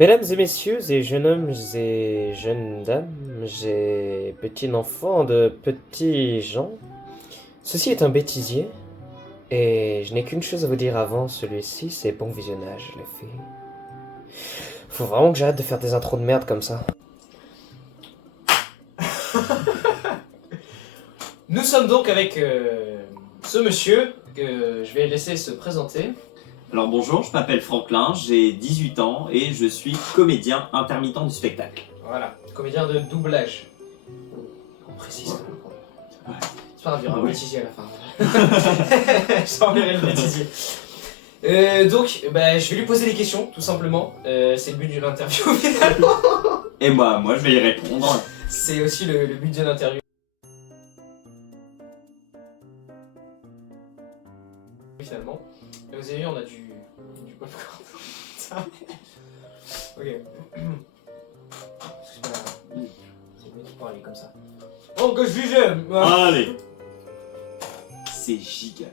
Mesdames et messieurs, et jeunes hommes et jeunes dames, et petits enfants de petits gens, ceci est un bêtisier, et je n'ai qu'une chose à vous dire avant celui-ci, c'est bon visionnage, les filles. Faut vraiment que j'arrête de faire des intros de merde comme ça. Nous sommes donc avec ce monsieur que je vais laisser se présenter. Alors bonjour, je m'appelle Franklin, j'ai 18 ans et je suis comédien intermittent du spectacle. Voilà, comédien de doublage. On précise quand même. C'est pas grave, il y aura un Ouais. bêtisier à la fin. Je t'enverrai le bêtisier. Donc, je vais lui poser des questions, tout simplement. C'est le but de l'interview, finalement. Et moi je vais y répondre. C'est aussi le but de l'interview. Finalement. Et vous avez vu, on a du popcorn. Ça. Ok. C'est mieux de parler comme ça. Oh, que je disais Allez. C'est giga.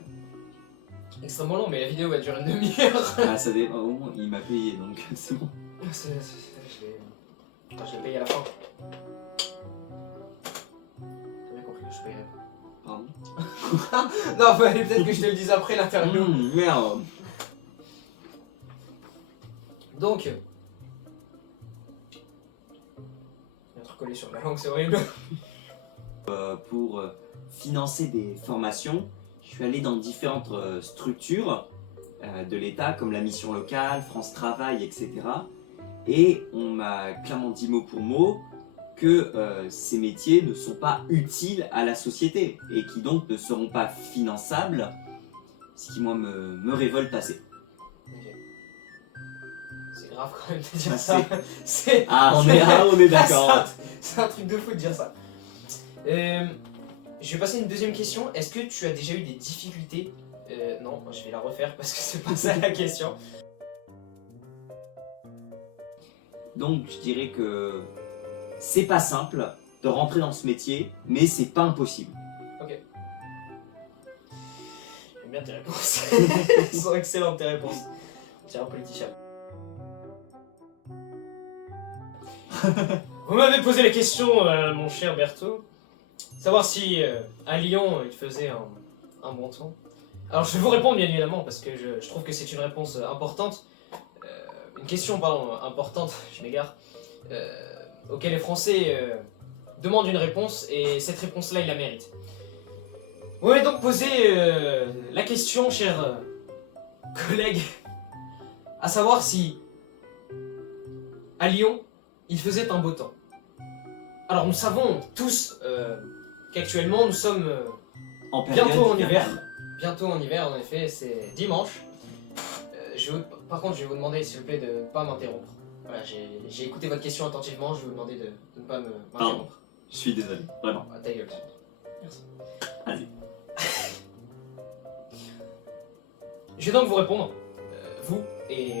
Extrêmement long, mais la vidéo va durer une demi-heure. Ah ça dépend, au moins il m'a payé donc c'est bon. Je l'ai payé à la fin. T'as bien compris que je payerai. Pardon. Non, fallait peut-être que je te le dise après l'interview. Merde. Donc. Il y a un truc collé sur la langue, c'est horrible. Pour financer des formations, je suis allé dans différentes structures de l'État comme la mission locale, France Travail, etc. Et on m'a clairement dit mot pour mot que ces métiers ne sont pas utiles à la société et qui donc ne seront pas finançables, ce qui moi me révolte assez. Ok. C'est grave quand même de dire Ah, ça. C'est. on est d'accord. C'est un truc de fou de dire ça. Je vais passer à une deuxième question. Est-ce que tu as déjà eu des difficultés Non, je vais la refaire parce que c'est pas ça la question. Donc je dirais que c'est pas simple de rentrer dans ce métier, mais c'est pas impossible. J'aime bien tes réponses. Elles sont excellentes tes réponses. C'est un politicien. Vous m'avez posé la question, mon cher Berthaud, savoir si à Lyon il faisait un bon temps. Alors je vais vous répondre bien évidemment parce que je trouve que c'est une réponse importante. Une question, pardon, importante, je m'égare, auquel les Français demandent une réponse et cette réponse-là ils la méritent. Vous m'avez donc posé la question, cher collègue, à savoir si à Lyon il faisait un beau temps. Alors nous savons tous qu'actuellement nous sommes En période bientôt en hiver. hivernale. Bientôt en hiver, en effet, c'est dimanche. Par contre, je vais vous demander, s'il vous plaît, de ne pas m'interrompre. Voilà, j'ai écouté votre question attentivement, je vais vous demander de ne pas m'interrompre. Je suis désolé, vraiment. Ah, ta gueule, par contre. Merci. Allez. Je vais donc vous répondre, vous et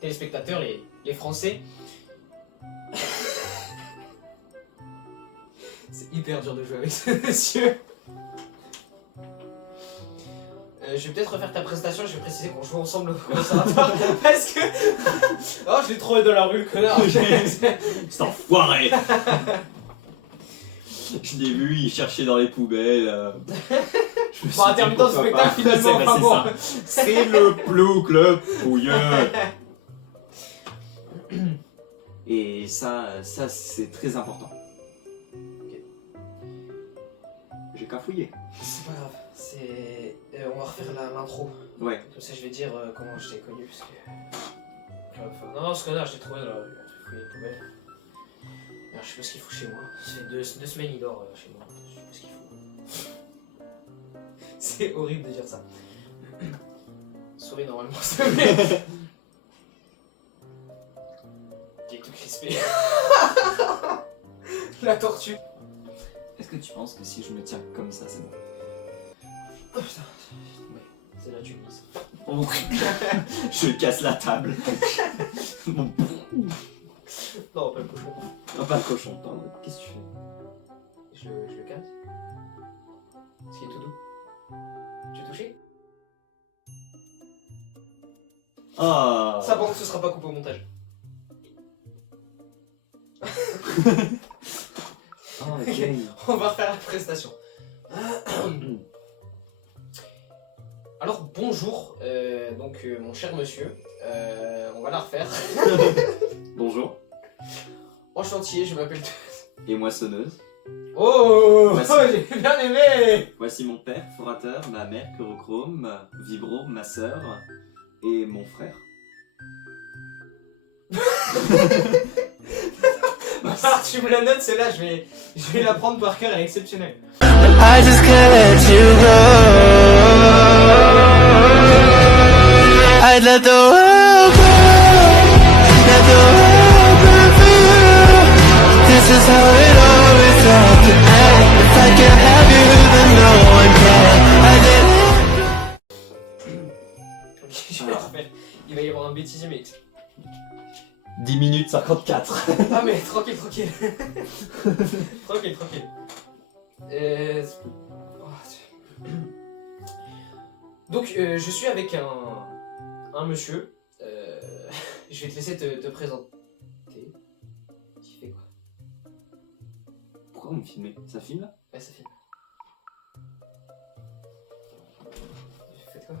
téléspectateurs, les Français. C'est hyper dur de jouer avec ce monsieur. Je vais peut-être refaire ta présentation, je vais préciser qu'on joue ensemble au conservatoire parce que. Oh, je l'ai trouvé dans la rue, le connard! C'est enfoiré. Je l'ai vu, il cherchait dans les poubelles. Je me suis Bon, dit, intermittent de pourquoi spectacle pas. finalement, C'est- enfin c'est bon. ça. C'est le plouc, le pouilleux. Et ça c'est très important. J'ai cafouillé. C'est pas grave, on va refaire l'intro. Ouais. Comme ça, je vais dire comment je t'ai connu parce que. Non, ce connard, je l'ai trouvé dans la rue, il a fouillé les poubelles. Alors, je sais pas ce qu'il fout chez moi. Ça fait deux semaines il dort chez moi. Je sais pas ce qu'il fout. C'est horrible de dire ça. Souris normalement, s'il te plaît. T'es tout crispé. La tortue. Est-ce que tu penses que si je me tiens comme ça, c'est bon? Oh putain. Ouais, c'est là que tu me dis. Oh, je casse la table. Bon, Non, pas le cochon. non, pas le cochon, pardon. Qu'est-ce que tu fais? Je le casse. Est-ce qu'il est tout doux? Tu es touché? Ah. Ça, bon, ce sera pas coupé au montage. Oh, ok. On va refaire la prestation. Alors bonjour, mon cher monsieur, on va la refaire. Bonjour. Enchantier, je m'appelle... Et moissonneuse. Oh, Voici. j'ai bien aimé. Voici mon père, forateur, ma mère, chorochrome, vibro, ma sœur, et mon frère. Alors tu me la notes, celle-là, je vais la prendre par cœur, elle est exceptionnelle. I just can't let you go. I'd let the world go. Let the world go through. This is how it always had to end. If I can't have you, then no one can. I did. Ok, je vais la refaire. Il va y avoir un bêtisier, mais... 10 minutes 54. Ah mais tranquille. tranquille. Donc je suis avec un monsieur. Je vais te laisser te présenter. Tu fais quoi? Pourquoi vous me filmez? Ça filme là? Ouais, ça filme. Faites quoi?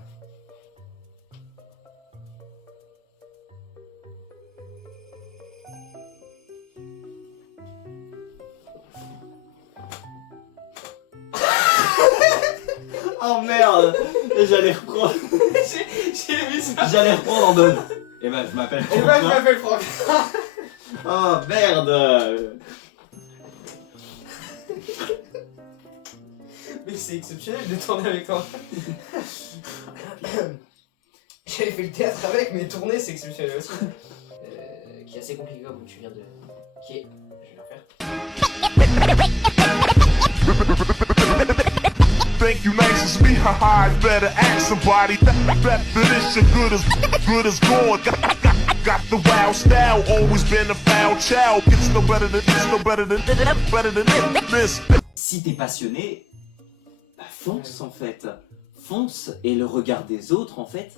Oh merde. Et j'allais reprendre. J'ai vu ça. J'allais reprendre en mode. Eh ben je m'appelle Et bah je m'appelle Franck. Oh merde. Mais c'est exceptionnel de tourner avec toi. J'avais fait le théâtre avec, mais tourner c'est exceptionnel aussi. Qui est assez compliqué comme tu viens de... Qui est... Je vais le refaire. Think you nice as me, haha, I better ask somebody. Definition good as gold. Got the wild style, always been a foul child. It's no better than this. Si t'es passionné, bah fonce en fait. Fonce et le regard des autres en fait,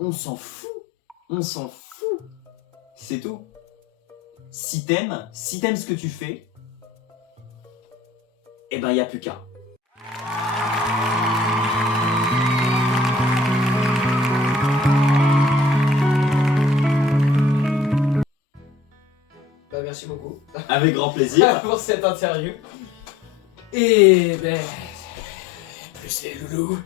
on s'en fout. On s'en fout. C'est tout. Si t'aimes ce que tu fais, eh ben y a plus qu'à. Bah merci beaucoup Avec grand plaisir. pour cette interview. Et ben... Plus les loulous.